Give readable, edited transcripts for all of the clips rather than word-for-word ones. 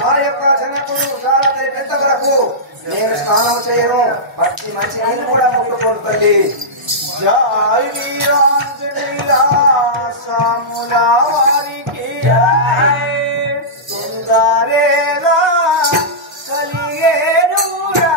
నా యొక్క జనకుడు చాలా పెద్ద వరకు నేను స్నానం చేయను, పట్టి మంచి నీళ్ళు కూడా ముట్టుకోడు తల్లి. జై వీరాంజనేయ సాముల వారికి సుందరేలా కలిగేనురా.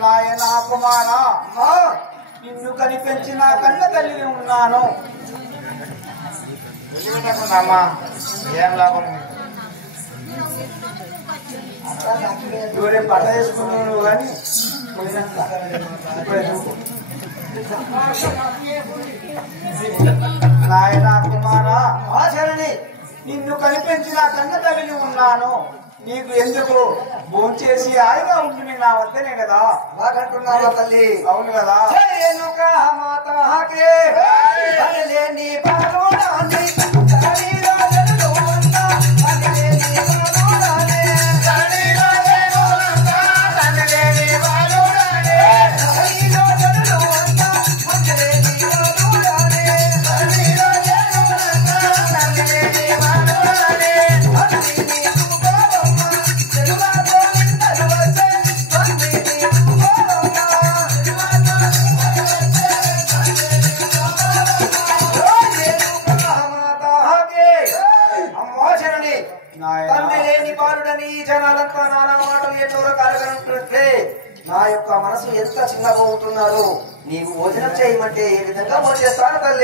నాయనా కుమారా, నిన్ను కనిపించిన కన్న తల్లిని ఉన్నాను. అమ్మా ఏం లాభం? దూరే పట్ట వేసుకున్నావు కానీ నాయనా కుమారా, ఆచరణి నిన్ను కనిపించిన కన్న తల్లిని ఉన్నాను. నీకు ఎందుకు భోంచేసి హాయిగా ఉంటుంది నా వద్దనే కదా బాగంటున్నావా తల్లి? అవును కదా. జనాలంతా నానా మాటలు ఎన్నో రకాలుగా నా యొక్క మనసు ఎంత చిన్నబోతున్నారు. నీవు భోజనం చేయమంటే ఏ విధంగా భోజనం చేస్తాను తల్లి?